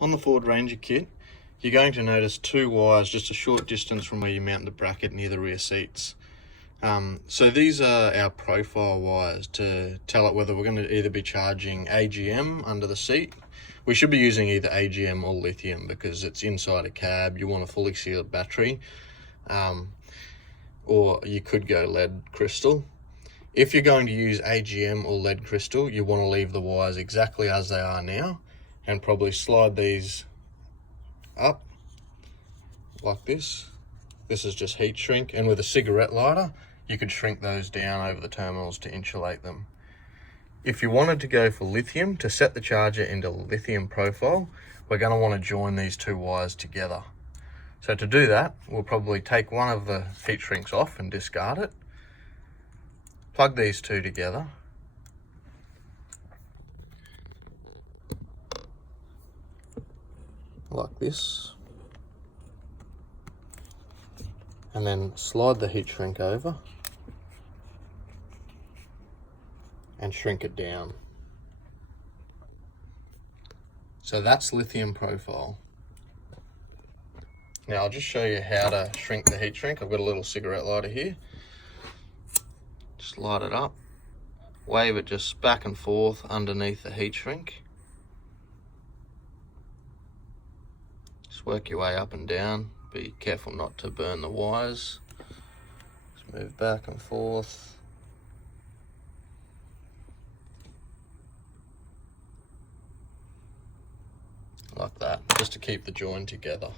On the Ford Ranger kit, you're going to notice two wires just a short distance from where you mount the bracket near the rear seats. So these are our profile wires to tell it whether we're going to either be charging AGM under the seat. We should be using either AGM or lithium because it's inside a cab. You want a fully sealed battery, or you could go lead crystal. If you're going to use AGM or lead crystal, you want to leave the wires exactly as they are now and probably slide these up like this. This is just heat shrink, and with a cigarette lighter you could shrink those down over the terminals to insulate them. If you wanted to go for lithium, to set the charger into lithium profile, we're going to want to join these two wires together. So to do that, we'll probably take one of the heat shrinks off and discard it, plug these two together, like this, and then slide the heat shrink over and shrink it down. So that's lithium profile. Now I'll just show you how to shrink the heat shrink. I've got a little cigarette lighter here. Just light it up, wave it just back and forth underneath the heat shrink. Just work your way up and down. Be careful not to burn the wires. Just move back and forth. Like that, just to keep the join together.